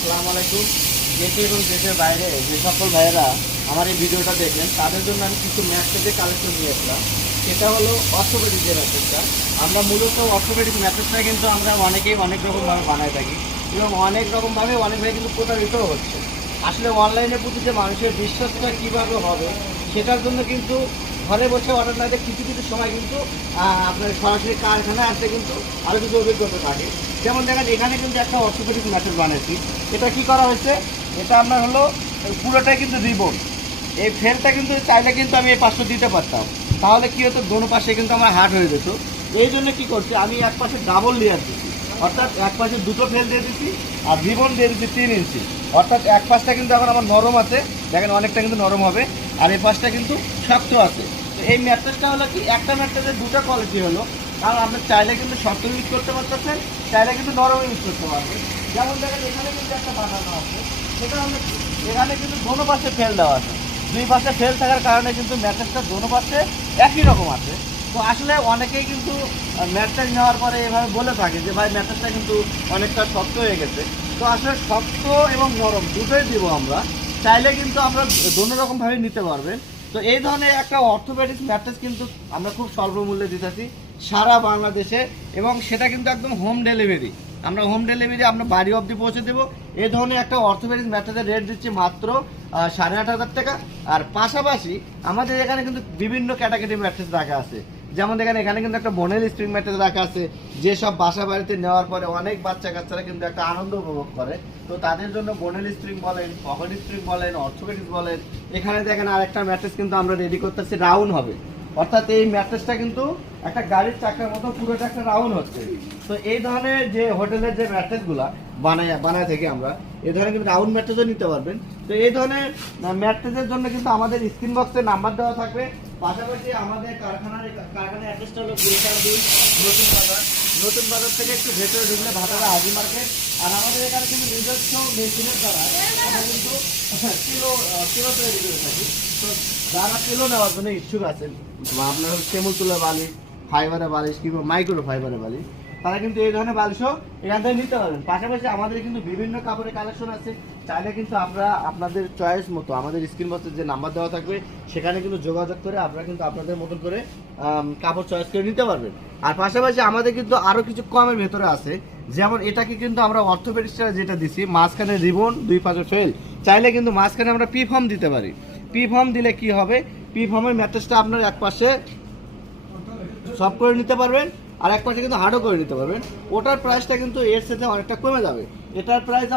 আসসালামু আলাইকুম। দেশে এবং দেশের বাইরে যে সকল ভাইয়েরা আমার এই ভিডিওটা দেখেন তাদের জন্য আমি কিছু ম্যাট্রেসের কালেকশন নিয়ে আসলাম। সেটা হলো অর্থোপেডিক যে ম্যাট্রেসটা। আমরা মূলত অর্থোপেডিক ম্যাট্রেসটা কিন্তু আমরা অনেকেই অনেক রকমভাবে বানায় থাকি এবং অনেক রকমভাবে অনেক ভাই কিন্তু প্রতারিতও হচ্ছে। আসলে অনলাইনের প্রতি যে মানুষের বিশ্বাসটা কীভাবে হবে সেটার জন্য কিন্তু ঘরে বসে অর্ডার না দিয়ে কিছু কিছু সময় কিন্তু আপনার সরাসরি কারখানায় আসতে কিন্তু আরও কিছু অভিজ্ঞতা থাকে। যেমন দেখেন এখানে কিন্তু একটা অর্থোপেডিক ম্যাট্রেস বানিয়েছি। এটা কি করা হয়েছে, এটা আপনার হলো পুরোটাই কিন্তু রিবন। এই ফ্রেমটা কিন্তু চাইলে কিন্তু আমি এই পাশে দিতে পারতাম, তাহলে কি হতো দোনো পাশে কিন্তু আমার হার্ড হয়ে যেত। এই জন্য কী করছি, আমি এক পাশে ডাবল লেয়ার দিচ্ছি, অর্থাৎ এক পাশে দুটো ফ্রেম দিয়ে দিচ্ছি আর রিবন দিয়ে দিচ্ছি 3 ইঞ্চি। অর্থাৎ এক পাশটা কিন্তু এখন আমার নরম আছে, দেখেন অনেকটা কিন্তু নরম হবে, আর এই পাশটা কিন্তু শক্ত আছে। তো এই ম্যাট্রেসটা হলো কি, একটা ম্যাট্রেসের দুটো কোয়ালিটি হলো, কারণ আপনি চাইলে কিন্তু শক্ত ইউজ করতে পারতেছেন, চাইলে কিন্তু নরম ইউজ করতে পারবেন। যেমন দেখেন এখানে কিন্তু একটা বানানো আছে, সেটা হলো কি, এখানে কিন্তু দোনো পাশে ফেল দেওয়া আছে। দুই পাশে ফেল থাকার কারণে কিন্তু ম্যাট্রেসটা দোনো পাশে একই রকম আছে। তো আসলে অনেকেই কিন্তু ম্যাট্রেস নেওয়ার পরে এভাবে বলে থাকে যে ভাই ম্যাট্রেসটা কিন্তু অনেকটা শক্ত হয়ে গেছে। তো আসলে শক্ত এবং নরম দুটোই দিব আমরা, চাইলে কিন্তু আমরা দোনো রকমভাবে নিতে পারবেন। তো এই ধরনের একটা অর্থোপেডিক ম্যাট্রেস কিন্তু আমরা খুব স্বল্প মূল্যে দিতেছি সারা বাংলাদেশে, এবং সেটা কিন্তু একদম হোম ডেলিভারি। আমরা হোম ডেলিভারি আমরা বাড়ি অবধি পৌঁছে দেবো। এই ধরনের একটা অর্থোপেডিক ম্যাট্রেসের রেট দিচ্ছি মাত্র 8,500 টাকা। আর পাশাপাশি আমাদের এখানে কিন্তু বিভিন্ন ক্যাটাগরি ম্যাট্রেস রাখা আছে। যেমন দেখেন এখানে কিন্তু একটা বনেল স্প্রিং ম্যাট্রেস রাখা আছে, যেসব বাসা বাড়িতে নেওয়ার পরে অনেক বাচ্চা কাচ্চারা কিন্তু একটা আনন্দ উপভোগ করে। তো তাদের জন্য বনেল স্প্রিং বলেন, পকেট স্প্রিং বলেন, অর্থোপেডিক বলেন। এখানে দেখেন আরেকটা ম্যাট্রেস কিন্তু আমরা রেডি করতেছি, রাউন্ড হবে। অর্থাৎ এই ম্যাট্রেসটা কিন্তু একটা গাড়ির চাকার মতো পুরোটা একটা রাউন্ড হচ্ছে। তো এই ধরনের যে হোটেলের যে ম্যাট্রেসগুলো বানায় থাকি আমরা, এই ধরনের কিন্তু রাউন্ড ম্যাট্রেসও নিতে পারবেন। তো এই ধরনের ম্যাট্রেসের জন্য কিন্তু আমাদের স্ক্রিন বক্সে নাম্বার দেওয়া থাকবে। পাশাপাশি আমাদের কারখানার অ্যাড্রেসটা হলো গুলশান 2 নতুন বাজার থেকে একটু ভেতরে ঢুকলে ভাটারা হাজি মার্কেট। আর আমাদের এখানে কিন্তু নিজস্ব মেশিনের দ্বারা আমরা কিন্তু কিলো তৈরি করে থাকি। তো যারা কিলো নেওয়ার জন্য ইচ্ছুক আছেন, আপনার কেমন তুলা বালিশ, ফাইবারের বালিশ কিংবা মাইক্রো ফাইবারের বালিশ, তারা কিন্তু এই ধরনের বালিশও এখান থেকে নিতে পারবেন। পাশাপাশি আমাদের কিন্তু বিভিন্ন কাপড়ের কালেকশন আছে, চাইলে কিন্তু আমরা আপনাদের চয়েস মতো আমাদের স্ক্রিন বক্সে যে নাম্বার দেওয়া থাকবে সেখানে কিন্তু যোগাযোগ করে আপনারা কিন্তু আপনাদের মতন করে কাপড় চয়েস করে নিতে পারবেন। আর পাশাপাশি আমাদের কিন্তু আরও কিছু কমের ভেতরে আছে, যেমন এটাকে কিন্তু আমরা অর্থোপেডিক্সটা যেটা দিছি, মাঝখানে রিবন, দুই পাশে ফেল, চাইলে কিন্তু মাঝখানে আমরা পি ফর্ম দিতে পারি। পি ফর্ম দিলে কি হবে, পি ফর্মের ম্যাট্রেসটা আপনার এক পাশে সফট করে নিতে পারবেন আর এক পাশে কিন্তু হার্ডও করে নিতে পারবেন। ওটার প্রাইসটা কিন্তু এর সাথে অনেকটা কমে যাবে। এটার প্রাইস